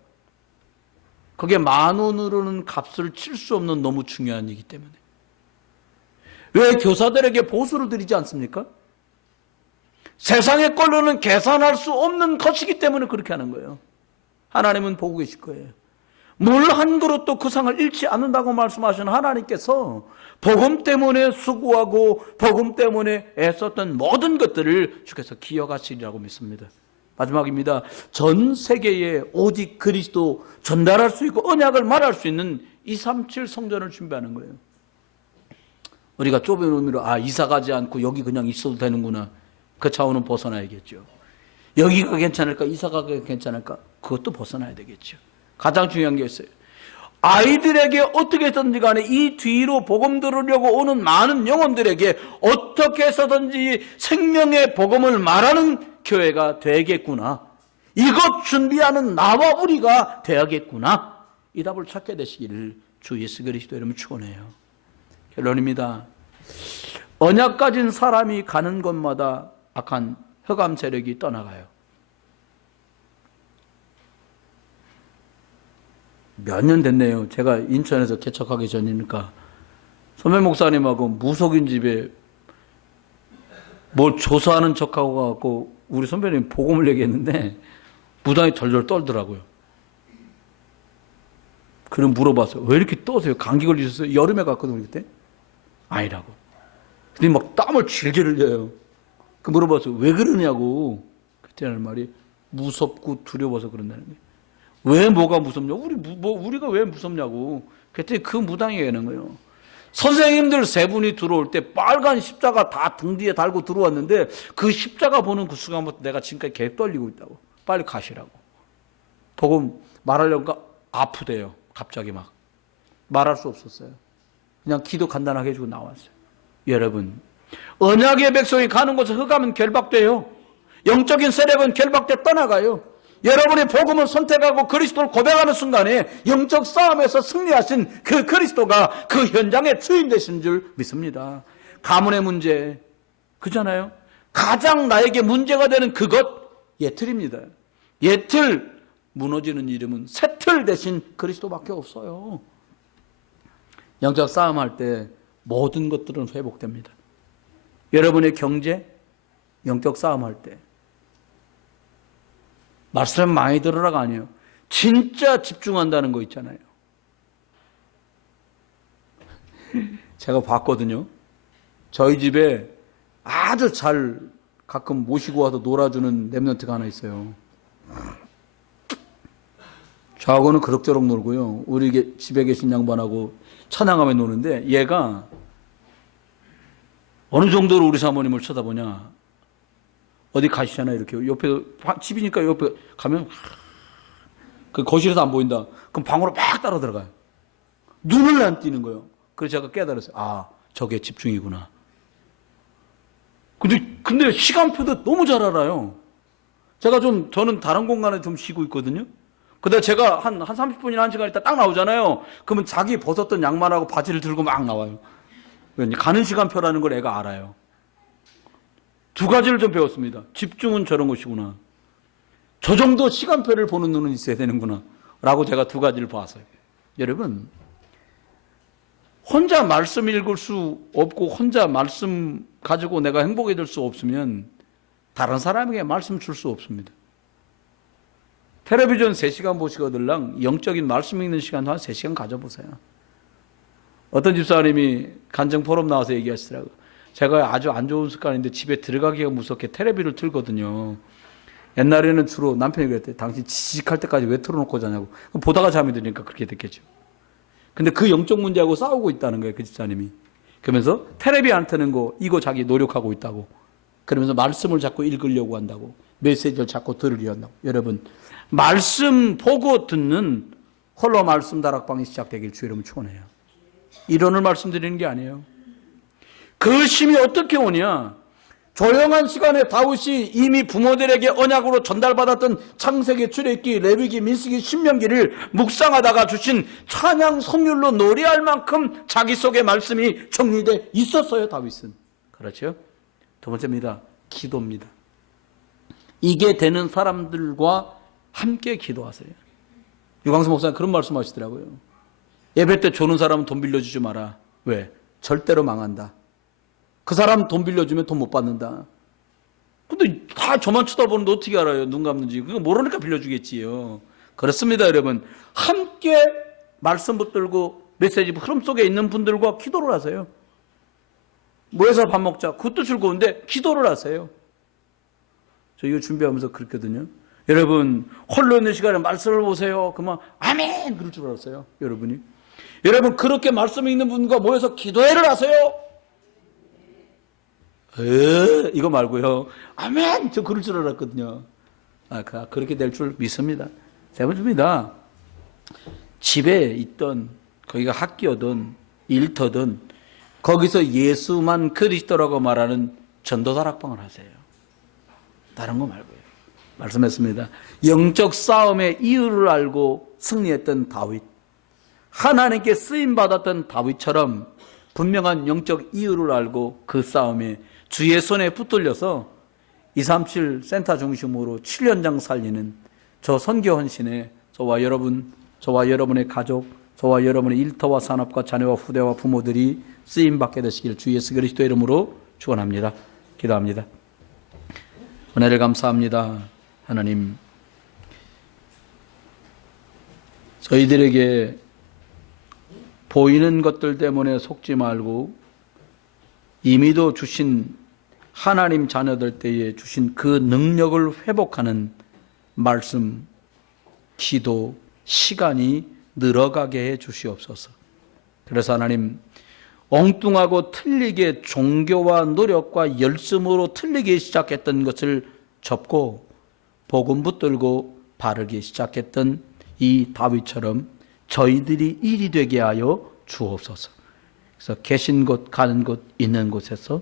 그게 10,000원으로는 값을 칠 수 없는 너무 중요한 일이기 때문에. 왜 교사들에게 보수를 드리지 않습니까? 세상의 걸로는 계산할 수 없는 것이기 때문에 그렇게 하는 거예요. 하나님은 보고 계실 거예요. 물 한 그릇도 그 상을 잃지 않는다고 말씀하신 하나님께서 복음 때문에 수고하고 복음 때문에 애썼던 모든 것들을 주께서 기억하시리라고 믿습니다. 마지막입니다. 전 세계에 오직 그리스도 전달할 수 있고 언약을 말할 수 있는 237 성전을 준비하는 거예요. 우리가 좁은 의미로 이사 가지 않고 여기 그냥 있어도 되는구나. 그 차원은 벗어나야겠죠. 여기가 괜찮을까? 이사 가기가 괜찮을까? 그것도 벗어나야 되겠죠. 가장 중요한 게 있어요. 아이들에게 어떻게 해서든지 간에 이 뒤로 복음 들으려고 오는 많은 영혼들에게 어떻게 해서든지 생명의 복음을 말하는 교회가 되겠구나. 이것 준비하는 나와 우리가 되야겠구나. 이 답을 찾게 되시기를 주 예수 그리스도 이름으로 축원해요. 결론입니다. 언약 가진 사람이 가는 곳마다 악한 흑암 세력이 떠나가요. 몇 년 됐네요. 제가 인천에서 개척하기 전이니까 선배 목사님하고 무속인 집에 뭘 조사하는 척하고 가고 우리 선배님 복음을 얘기했는데 무당이 덜덜 떨더라고요. 그럼 물어봤어요. 왜 이렇게 떠세요? 감기 걸리셨어요? 여름에 갔거든요 그때? 아니라고. 근데 막 땀을 질질 흘려요. 그 물어봤어요. 왜 그러냐고. 그때 하는 말이 무섭고 두려워서 그런다는 거예요. 왜 뭐가 무섭냐고? 우리가 왜 무섭냐고. 그때 그 무당이 얘기하는 거예요. 선생님들 3분이 들어올 때 빨간 십자가 다 등 뒤에 달고 들어왔는데 그 십자가 보는 그 순간부터 내가 지금까지 계속 떨리고 있다고. 빨리 가시라고. 복음 말하려니까 아프대요. 갑자기 막. 말할 수 없었어요. 그냥 기도 간단하게 해주고 나왔어요. 여러분, 언약의 백성이 가는 곳에 흑암은 결박돼요. 영적인 세력은 결박돼 떠나가요. 여러분이 복음을 선택하고 그리스도를 고백하는 순간에 영적 싸움에서 승리하신 그 그리스도가 그 현장의 주인 되신 줄 믿습니다. 가문의 문제, 그잖아요. 가장 나에게 문제가 되는 그것, 예틀입니다. 예틀, 무너지는 이름은 새틀 대신 그리스도밖에 없어요. 영적 싸움할 때 모든 것들은 회복됩니다. 여러분의 경제, 영적 싸움할 때 말씀 많이 들으라가 아니에요. 진짜 집중한다는 거 있잖아요. 제가 봤거든요. 저희 집에 아주 잘 가끔 모시고 와서 놀아주는 랩런트가 하나 있어요. 저하고는 그럭저럭 놀고요. 우리 집에 계신 양반하고 찬양하며 노는데 얘가 어느 정도로 우리 사모님을 쳐다보냐. 어디 가시잖아요. 이렇게 옆에 집이니까 옆에 가면 그 거실에서 안 보인다. 그럼 방으로 막 따라 들어가요. 눈을 안 띄는 거예요. 그래서 제가 깨달았어요. 아, 저게 집중이구나. 근데 시간표도 너무 잘 알아요. 저는 다른 공간에 좀 쉬고 있거든요. 근데 제가 한 30분이나 1시간 있다 딱 나오잖아요. 그러면 자기 벗었던 양말하고 바지를 들고 막 나와요. 가는 시간표라는 걸 애가 알아요. 두 가지를 좀 배웠습니다. 집중은 저런 것이구나. 저 정도 시간표를 보는 눈은 있어야 되는구나. 라고 제가 두 가지를 봤어요. 여러분, 혼자 말씀 읽을 수 없고 혼자 말씀 가지고 내가 행복해질 수 없으면 다른 사람에게 말씀 줄 수 없습니다. 텔레비전 3시간 보시거들랑 영적인 말씀 읽는 시간도 한 3시간 가져보세요. 어떤 집사님이 간증 포럼 나와서 얘기하시더라고요. 제가 아주 안 좋은 습관인데 집에 들어가기가 무섭게 텔레비를 틀거든요. 옛날에는 주로 남편이 그랬대요. 당신 지식할 때까지 왜 틀어놓고 자냐고. 보다가 잠이 드니까 그렇게 됐겠죠. 근데 그 영적 문제하고 싸우고 있다는 거예요. 그 집사님이. 그러면서 텔레비 안 트는 거 이거 자기 노력하고 있다고. 그러면서 말씀을 자꾸 읽으려고 한다고. 메시지를 자꾸 들으려 한다고. 여러분, 말씀 보고 듣는 홀로 말씀 다락방이 시작되길 주 이름으로 축원해요. 이론을 말씀드리는 게 아니에요. 그 힘이 어떻게 오냐? 조용한 시간에 다윗이 이미 부모들에게 언약으로 전달받았던 창세기, 출애굽기, 레위기, 민수기, 신명기를 묵상하다가 주신 찬양 선율로 노래할 만큼 자기 속에 말씀이 정리돼 있었어요. 다윗은. 그렇죠? 두 번째입니다. 기도입니다. 이게 되는 사람들과 함께 기도하세요. 유광수 목사님 그런 말씀하시더라고요. 예배 때 조는 사람은 돈 빌려주지 마라. 왜? 절대로 망한다. 그 사람 돈 빌려주면 돈 못 받는다. 근데 다 저만 쳐다보는데 어떻게 알아요? 눈 감는지. 그거 모르니까 빌려주겠지요. 그렇습니다, 여러분. 함께 말씀 붙들고 메시지 흐름 속에 있는 분들과 기도를 하세요. 모여서 밥 먹자. 그것도 즐거운데 기도를 하세요. 저 이거 준비하면서 그랬거든요. 여러분, 홀로 있는 시간에 말씀을 보세요. 그러면 아멘! 그럴 줄 알았어요. 여러분이. 여러분, 그렇게 말씀 읽는 분과 모여서 기도회를 하세요. 이거 말고요. 아멘! 저 그럴 줄 알았거든요. 그렇게 될 줄 믿습니다. 세 번째입니다. 집에 있던, 거기가 학교든 일터든 거기서 예수만 그리스도라고 말하는 전도다락방을 하세요. 다른 거 말고요. 말씀했습니다. 영적 싸움의 이유를 알고 승리했던 다윗, 하나님께 쓰임받았던 다윗처럼 분명한 영적 이유를 알고 그 싸움에 주의 손에 붙들려서 237 센터 중심으로 7년장 살리는 저 선교 헌신에 저와 여러분, 저와 여러분의 가족, 저와 여러분의 일터와 산업과 자녀와 후대와 부모들이 쓰임받게 되시길 주 예수 그리스도의 이름으로 축원합니다. 기도합니다. 은혜를 감사합니다. 하나님, 저희들에게 보이는 것들 때문에 속지 말고 이미도 주신 하나님 자녀들 때에 주신 그 능력을 회복하는 말씀, 기도, 시간이 늘어가게 해 주시옵소서. 그래서 하나님, 엉뚱하고 틀리게 종교와 노력과 열심으로 틀리게 시작했던 것을 접고 복음 붙들고 바르게 시작했던 이 다윗처럼 저희들이 일이 되게 하여 주옵소서. 그래서 계신 곳, 가는 곳, 있는 곳에서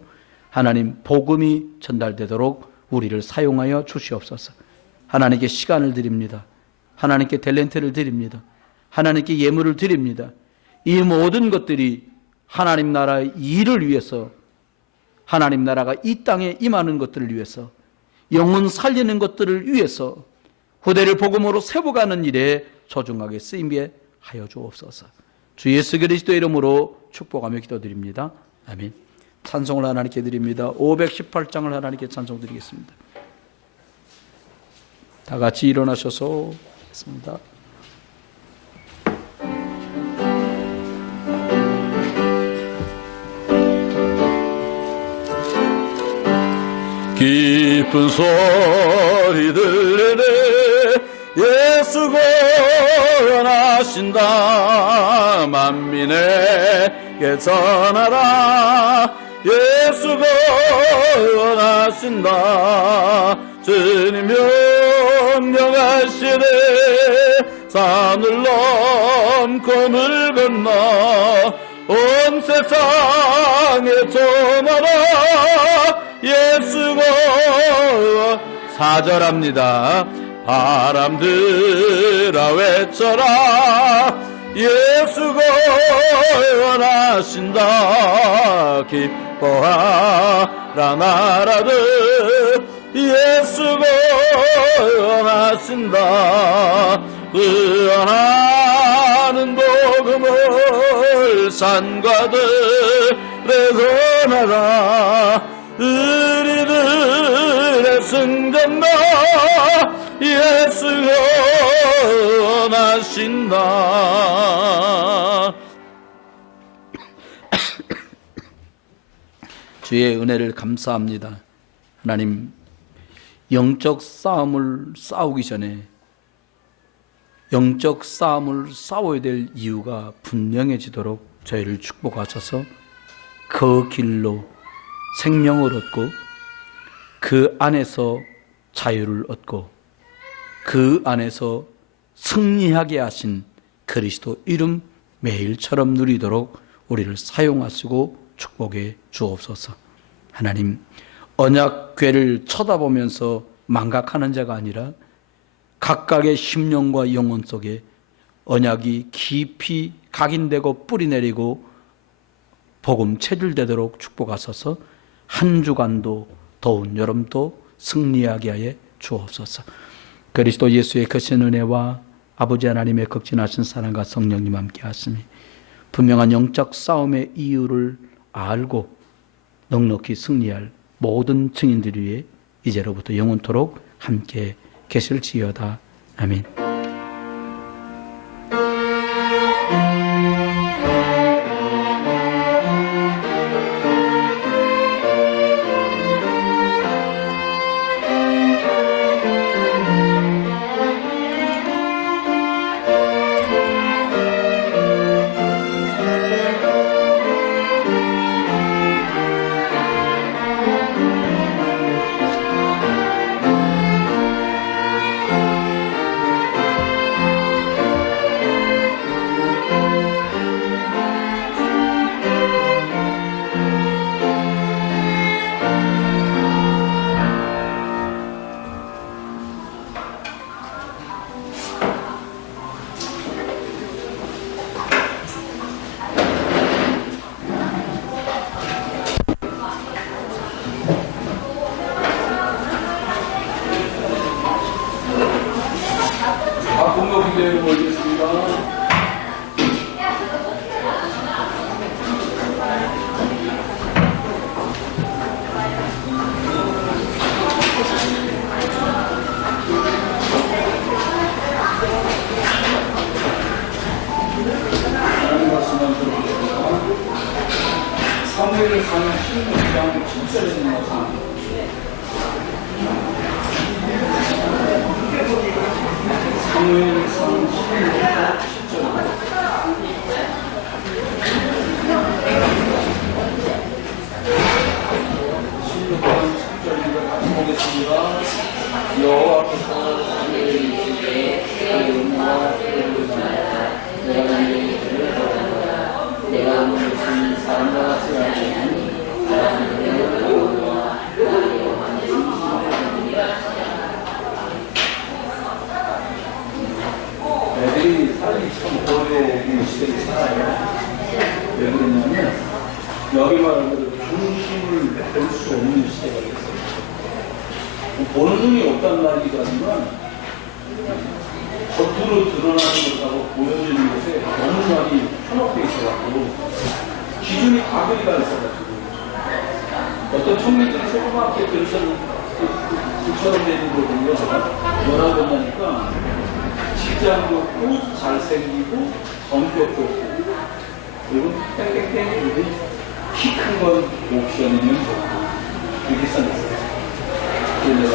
하나님 복음이 전달되도록 우리를 사용하여 주시옵소서. 하나님께 시간을 드립니다. 하나님께 탤런트를 드립니다. 하나님께 예물을 드립니다. 이 모든 것들이 하나님 나라의 일을 위해서, 하나님 나라가 이 땅에 임하는 것들을 위해서, 영혼 살리는 것들을 위해서 후대를 복음으로 세워가는 일에 소중하게 쓰임에 하여 주옵소서. 주 예수 그리스도의 이름으로 축복하며 기도드립니다. 아멘. 찬송을 하나님께 드립니다. 518장을 하나님께 찬송드리겠습니다. 다 같이 일어나셔서 하겠습니다. 깊은 소리 들리네 예수가 구원하신다. 만민에게 전하라. 예수 구원하신다. 주님 명령하시되 산을 넘고 물 건너 온 세상에 전하라. 예수가 사절합니다. 바람들아 외쳐라. 예수가 원하신다. 기뻐하라 나라들. 예수가 원하신다. 의원하는 복음을 산과 들에 전하라. 의리들의 승전가. 예수가 원하신다. 주의 은혜를 감사합니다. 하나님, 영적 싸움을 싸우기 전에 영적 싸움을 싸워야 될 이유가 분명해지도록 저희를 축복하셔서 그 길로 생명을 얻고 그 안에서 자유를 얻고 그 안에서 승리하게 하신 그리스도 이름 매일처럼 누리도록 우리를 사용하시고 축복해 주옵소서. 하나님, 언약궤를 쳐다보면서 망각하는 자가 아니라 각각의 심령과 영혼 속에 언약이 깊이 각인되고 뿌리내리고 복음 체질되도록 축복하소서. 한 주간도 더운 여름도 승리하게 하여 주옵소서. 그리스도 예수의 거신 은혜와 아버지 하나님의 극진하신 사랑과 성령님 함께 하시니 분명한 영적 싸움의 이유를 알고 넉넉히 승리할 모든 증인들 위해 이제로부터 영원토록 함께 계실지어다. 아멘. 사무엘상 16장 7절에 있는 말씀. 사무엘상 16장 7절. 같이 보겠습니다. 여호와께서 사무엘에게 이르시되 그의 음과 그의 의가 내가 너에게 이르기를 바라노라. 내가 오늘 무슨 사람과 같이 하지 아니하니 사람은 내 여호와 나의 여호와의 신실하니라. 애들이 살기 참 어려운 시대에 살아요. 왜 그러냐면 여기 말하는 중심을 볼 수 없는 시대가 됐어요. 보는 눈이 없다는 말이기도 하지만 겉으로 드러나는 것하고 보여지는 것에 너무 많이 현혹되어 있어가지고 기준이 과거리가 있어가지고 어떤 청년들이 조그맣게 글처럼 되는 걸 보면 뭐라고 한다니까 직장도 없고 잘생기고 성격도 없고 그리고 땡땡땡 키 큰 건 옵션이면 좋고 그렇게 생겼어요. 그래서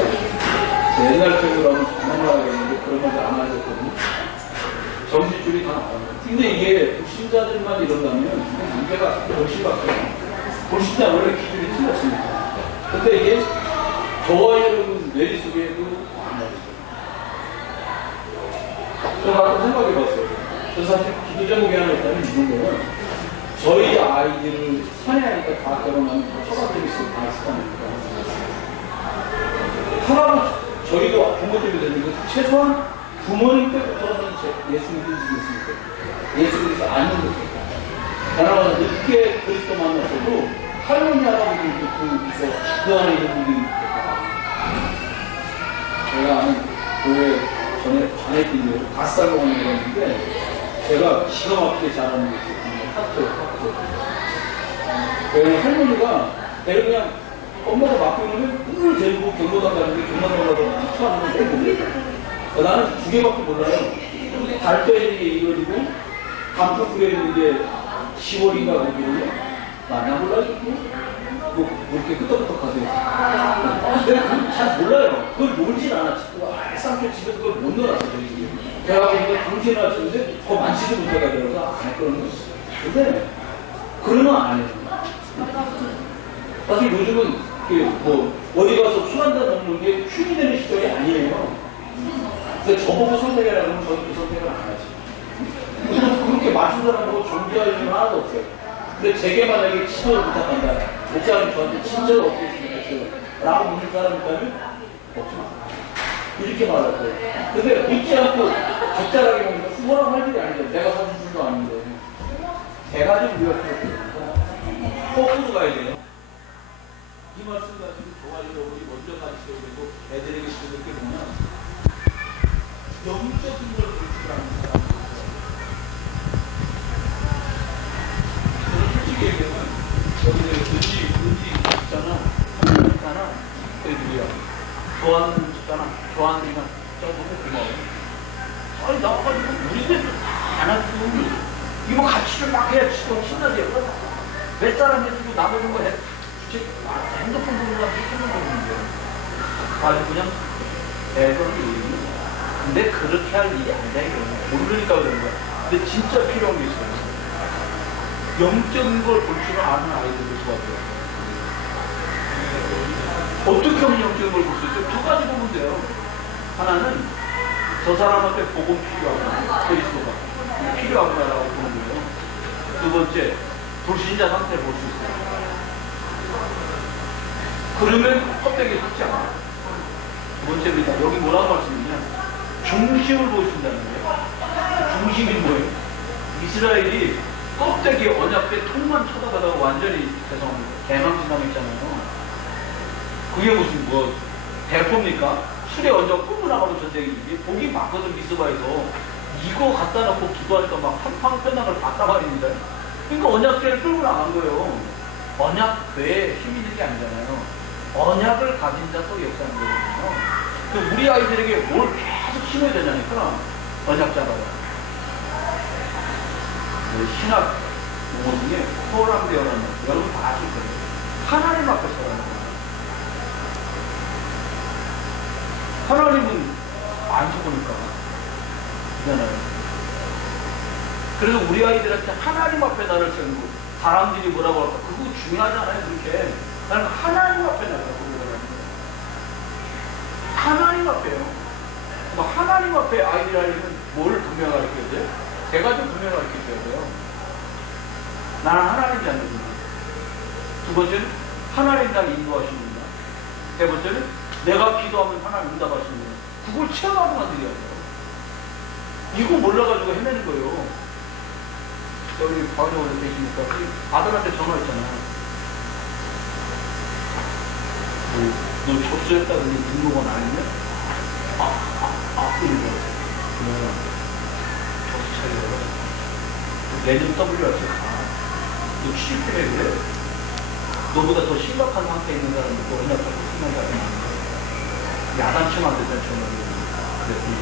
옛날 편으로 하면 정말 하겠는데 그런 건 안 하셨거든요. 점집줄이 다 나와요. 근데 이게 불신자들만 이런다면 문제가 훨씬 바뀌어요. 불신자 원래 기준이 틀렸습니다. 근데 이게 저와 여러분 뇌리 속에도 많아요. 제가 한번 생각해 봤어요. 저 사실 기도 제목이 하나 있다면 이런 거는 저희 아이들을 사내하니까 다 결혼하면 처갓집이 있으면 다 있을 겁니다. 하나는 저희도 부모 때문에 되는데 최소한 부모님 때부터는 예수 믿으시겠습니까? 예수 믿으시 안 믿으십니까? 나라가 늦게 그리스도 만났어도 할머니 할아버지 있어 그 안에 있는 분들이 있겠다. 제가 아는 교회 전에 뛴 갓살로 가는 거였는데 제가 기가 막히게 잘하는 게 있어요. 카트. 왜냐면 할머니가 내가 그냥 엄마가 맡고 있는 늘 데리고 경로당 가는데 경로당 가서 투하는 건 나는 두 개밖에 몰라요. 달떠에 있는 게 1월이고 감쪽구에 있는 게 10월인가 거기거든요. 나 몰라요. 뭐 이렇게 끄덕끄덕 하세요. 내가 그걸 잘 몰라요. 그걸 놀진 않았지. 알싸게 집에서 그걸 못 놀았어. 내가 보니까 당신을 하시는데 그거 만지도 못하게 되어서 안 했거든요. 근데 그러면 안 해요. 사실 요즘은 뭐 어디 가서 술 한잔 먹는 게 흉이 되는 시절이 아니에요. 근데 저보고 선택해라 그러면 저는 그 선택을 안 하지. 그렇게 맞춘 사람하고 존재할 일은 하나도 없어요. 근데 제게 만약에 치료를 부탁한다. 목사님 저한테 친절 어떻게 했으면 좋겠어요? 라고 묻는 사람이 있다면 없지 마. 이렇게 말할 거예요. 근데 묻지 않고 적절하게 먹는 건 뭐라고 할 일이 아니죠. 내가 사준 줄도 아닌데. 대가지고 우리가 필요해요. 거꾸로 가야 돼요. 이 말씀 가지고 좋아하려고 우리 먼저 가르치려고 해도 애들에게 주는 게 뭐냐? 영적인 걸 볼 줄 아는 사람이 저는 솔직히 얘기하면 여기 은지 있잖아. 그게 누구야? 좋아하는 집잖아. 저거 보고 고마워. 아니 나와가지고 우리 집에서 안 하고 이거 같이 막 해야 신나지. 몇 사람이 주고 나머지 거 해. 핸드폰 보느라고 쓰는 거거든요. 아주 그냥 애들이 근데 그렇게 할 일이 아니다 이거는. 모르니까 그러는 거야. 근데 진짜 필요한 게 있어요. 영적인 걸 볼 줄 아는 아이들을 도와줘요. 어떻게 하면 영적인 걸 볼 수 있어요? 두 가지 보면 돼요. 하나는 저 사람한테 복음 필요하구나. 그리스도가 필요하구나라고 보는 거예요. 두 번째, 불신자 상태를 볼 수 있어요. 그러면 껍데기에 섞지 않아요. 두 번째입니다. 여기 뭐라고 말씀이냐? 중심을 보여준다는 거예요. 중심이 뭐예요? 이스라엘이 껍데기 언약궤 통만 쳐다보다가 완전히 죄송합니다. 개망신당했잖아요. 그게 무슨 뭐 대포입니까? 술에 얹어 뿜고 나가는 전쟁이지. 보기 봤거든 미스바에서. 이거 갖다 놓고 기도하니까 막 팡팡 끝나걸 봤다 말입니다. 그러니까 언약궤를 끌고 나간 거예요. 언약궤에 힘이 있는 게 아니잖아요. 언약을 가진 자서 역사하는 거거든요. 그 우리 아이들에게 뭘 계속 심어야 되냐니까 언약 잡아요. 신학 용어 중에 소람대어라는 여러분 다 아실 거예요. 하나님 앞에 서라는 거예요. 하나님은 안 죽으니까 그잖아요. 그래서 우리 아이들한테 하나님 앞에 나를 세우고 사람들이 뭐라고 할까 그거 중요하지 않아요. 그렇게 나는 하나님 앞에 나를 세우고 하나님 앞에요. 뭐 하나님 앞에 아이들 하려면 뭘 분명히 가르쳐야 돼요? 제가 좀 분명히 가르쳐줘야 돼요. 나는 하나님이 안 됩니다. 두 번째는 하나님 날 인도하십니다. 세 번째는 내가 기도하면 하나님 응답하십니다. 그걸 체험하고 만들어야 돼요. 이거 몰라가지고 헤매는 거예요. 여기 바로 오래 계시니까 아들한테 전화했잖아. 너 접수했다더니 등록은 아니냐? 이러고 그러면 접수 차려. 내년 WRC 가. 너 취직해 그래? 너보다 더 심각한 상태에 있는 사람이 또 언약 잡고 쓰는 사람이 많은데 야단치면 안 된다는 전화를 그랬더니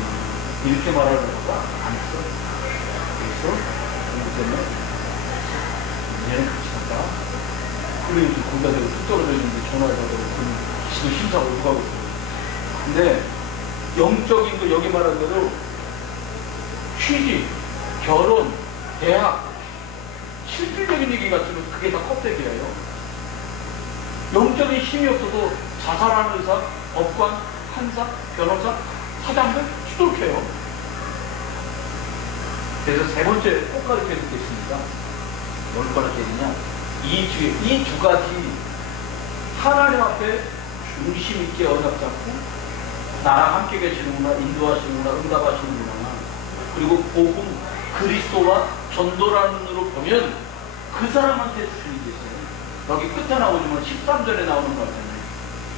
이렇게 말하려고 안 했어. 그래서 그렇기 때문에 얘는 같이 간다. 그리고 거기다 대고 툭 떨어져 있는데 전화를 받아서 지도 심사하고 욕하고 있어요. 근데 영적인 거 여기 말한 대로 취직, 결혼, 대학, 실질적인 얘기 같으면 그게 다 껍데기예요. 영적인 힘이 없어도 자살하는 의사, 법관, 판사, 변호사, 사장들 수두룩해요. 그래서 세 번째 꼭 가르쳐야 될 게 있습니다. 뭘 가르쳐야 되냐? 이 두 가지 하나님 앞에 중심 있게 언약 잡고 나랑 함께 계시는구나, 인도하시는구나, 응답하시는구나. 그리고 복음, 그리스도와 전도라는 눈으로 보면 그 사람한테 주님이 계세요. 여기 끝에 나오지만 13절에 나오는 거 같잖아요.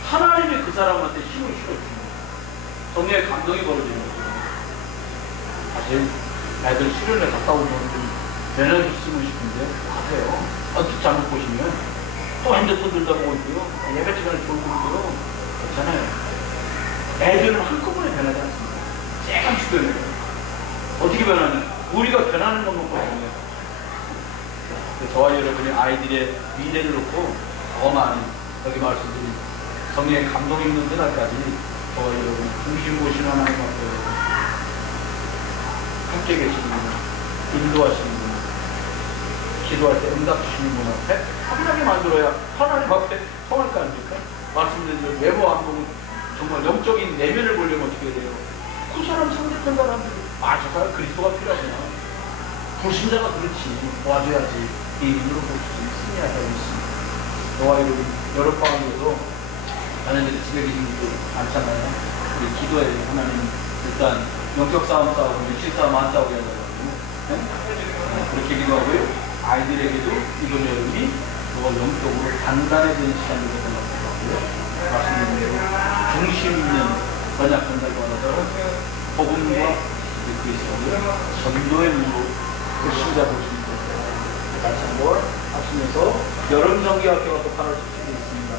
하나님이 그 사람한테 힘을 실어줍니다. 성령의 감동이 벌어지는 거죠. 사실 애들 수련회 갔다 오면 좀 면허를 쓰고 싶은데 가세요. 어떻게 잘못 보시면 또 핸드폰 들다 보고 있고요. 예배 시간에 졸고 있고요. 괜찮아요. 애들은 한꺼번에 변하지 않습니다. 조금씩 변해요. 어떻게 변하냐? 우리가 변하는 것만 보거든요. 저와 여러분이 아이들의 미래를 놓고 더 많이 여기 말씀드린 성령의 감동 있는 그날까지 저와 여러분 중심 보시는 하나님 앞에 함께 계시는 분, 인도하시는 분, 기도할 때 응답 주시는 분 앞에 확실하게 만들어야 하나님 앞에 성할 거 아닙니까? 말씀드린 대로 외모 안 보면 정말 영적인 내면을 보려면 어떻게 돼요? 그 사람 상대편 사람들이 저 사람 그리스도가 필요하구나. 불신자가 그렇지 도와줘야지 이 눈으로 볼 수 있는 승리하다고 있습니다. 저와 여름방학에도 자녀들이 집에 계신 분들 많잖아요. 우리 기도해야 돼요. 하나님 일단 영적 싸움 싸우고 육신 싸움 안 싸우게 하더라고요. 네? 그렇게 기도하고요. 아이들에게도 이번 여름이 더 영적으로 단단해지는 시간이 될 것 같고요. 말씀드린 대로 중심 있는 번역 전달과 받아서 복음과 그리스도를 전도의 눈으로 신자 볼 수 있도록 다시 한번 하시면서 여름 정기학교가 또 8월 17일에 있습니다.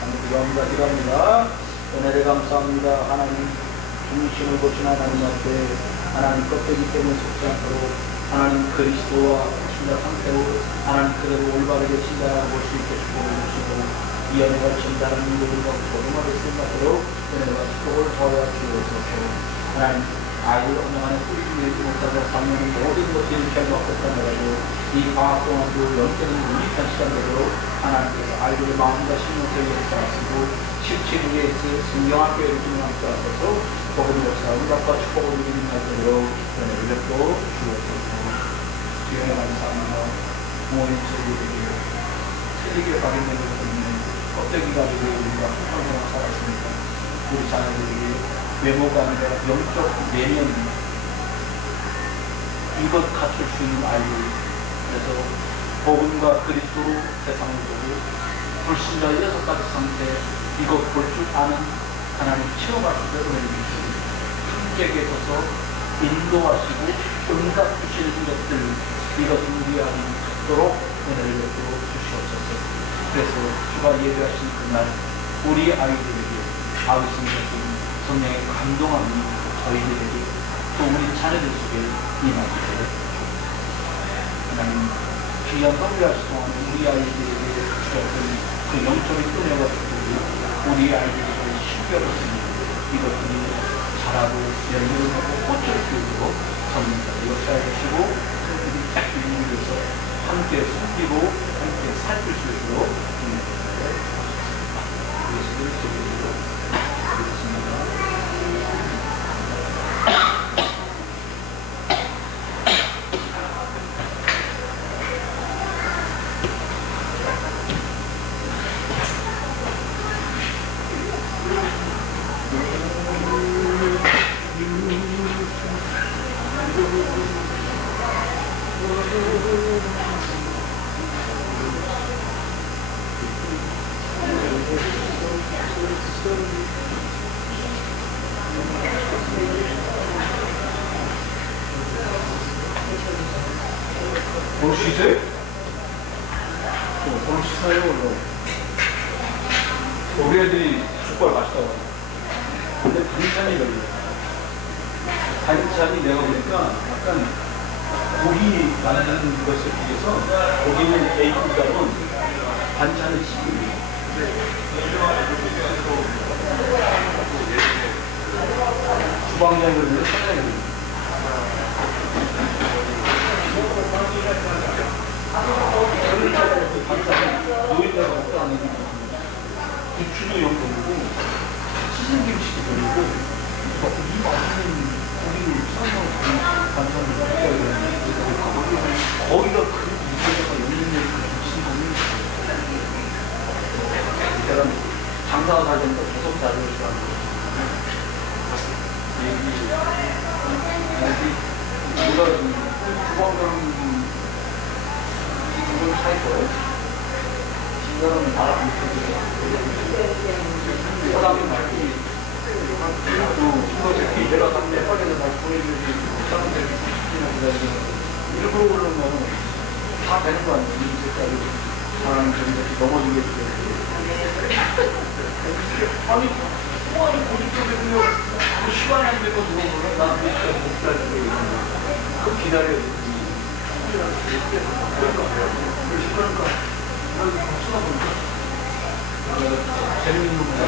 감사합니다. 기도합니다. 은혜를 감사합니다. 하나님 중심을 보신 하나님 앞에 하나님 껍데기 때문에 속지 않도록 하나님 그리스도와 신자 상태로 하나님 그대로 올바르게 신자라 볼 수 있게 축복을 주시고 이 은혜가 진다는 인도들과 복음화를 생각하도록 은혜와 축복을 더하여 주옵소서. 하나님 아이들 언어간에 뿌리를 내지 못하고 작년은 모든 것이 이렇게 없었다고 이 방학 동안도 영적인 유익한 시간 되도록 하나님께서 아이들의 마음과 신령성에 역사하시고 17일에 성경학교에 진행하게 하셔서 복음의 역사 응답과 축복을 누리는 날들로 은혜를 베풀어 주옵소서. 주님의 감사합니다. 부모님 세계들이 세계에 가게 되는 것은 껍데기 가지고 우리가 평생을 살았습니다. 우리 자녀들이 외모가 아니라 영적 내면 이것 갖출 수 있는 아이들. 그래서 복음과 그리스도로 세상을 보고 불신자의 6가지 상태 이것 볼 줄 아는 하나님 체험하실 때 은혜를 주시고 함께 계셔서 인도하시고 응답 주시는 것들 이것을 우리 안에 갖도록 은혜를 베풀어 주시옵소서. 그래서 주가 예배하신 그날 우리 아이들에게 아우신 것은 성령의 감동함이 저희들에게 또 우리 자녀들 속에 임하기를 하나님 귀한 성교하시 동안 우리 아이들에게 주셨던 그 영적인 은혜와 축복이 우리 아이들에게 신겨졌습니다. 이것들이 자라고 열매를 하고 꽃을 피우고 성령까지 역사해 주시고 성령들이 위해서 함께 숨기고 함께 살필 수 있도록 예수를 기도드리고 오늘 쉬세요? 오늘 쉬세요? 우리 애들이 족발 맛있다고 하요 근데 반찬이 별로예요. 반찬이 내가 보니까 약간 고기 만드는 것에 비해서 고기는 A급이라면 반찬은 C급이에요. 주방장을 위해 사장님입니다. 노인네가 먹다는 부추도 연금이고 시즌김치도 돌리고 이 맛있는 고기를 삶아서 반찬을 먹어야 되는데 거기가 그 문제가 있는 김치는 일단 장사가 잘 된다 계속 잘 되니까 우리가 주방장 이걸 살고 이거는 나라 사람이 말이 이거 내가 딱 내빨에서 다시 보내주지 사람들이 일부러 그러면 다 되는 거 아니에요. 이 색깔이 사람이 좀 넘어지게 아니 소화를 고집적으로 그 시간이 안 되고 들어오면 나는 진짜 못 기다리고 그 기다려야 돼. 그러니까 쓰다 보니까 재밌는 놈이야.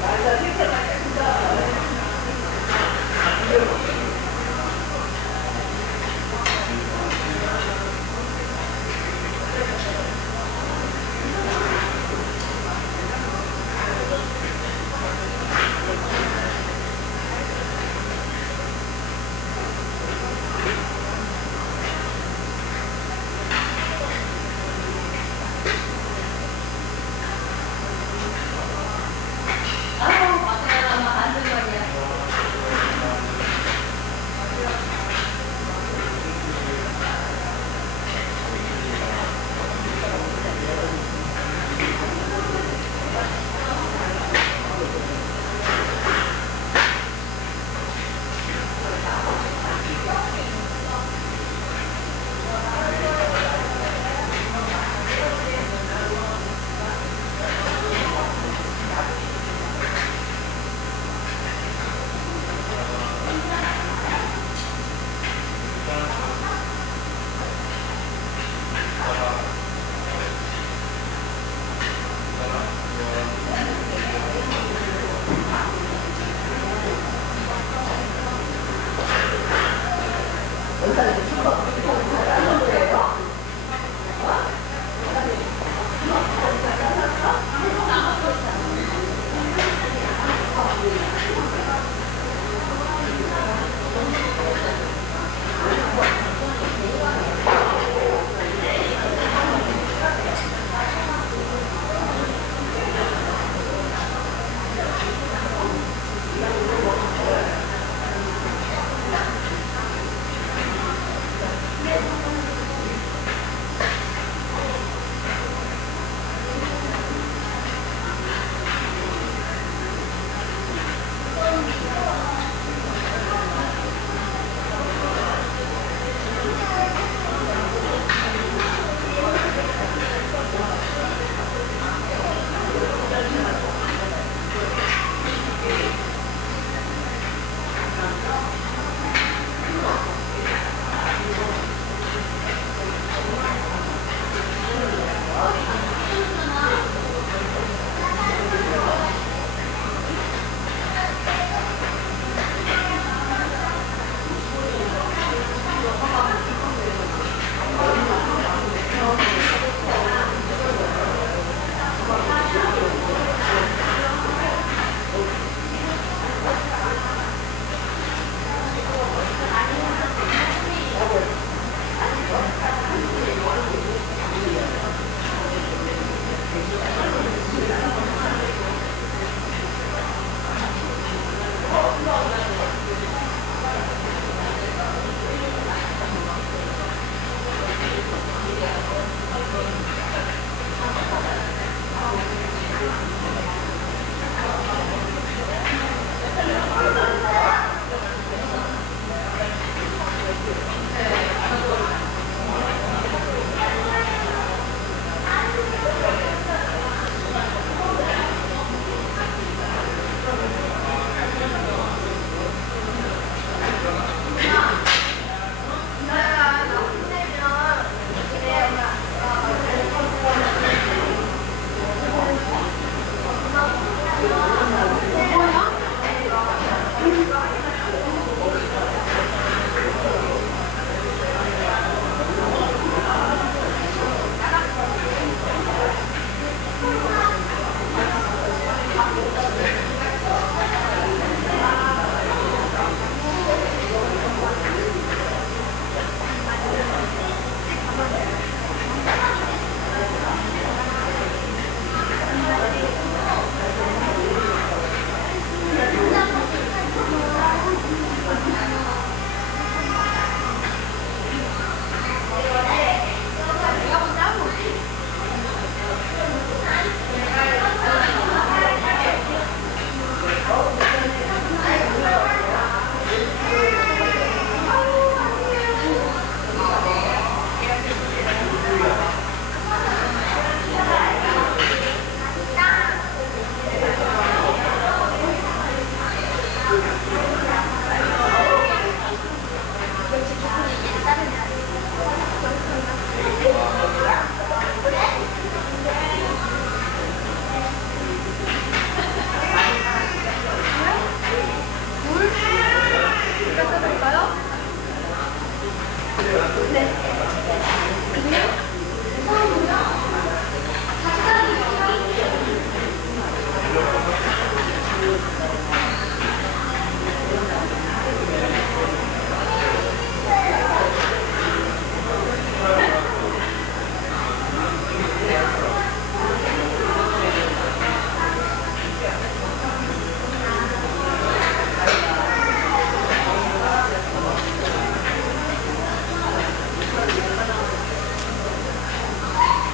날짜 지켜가지고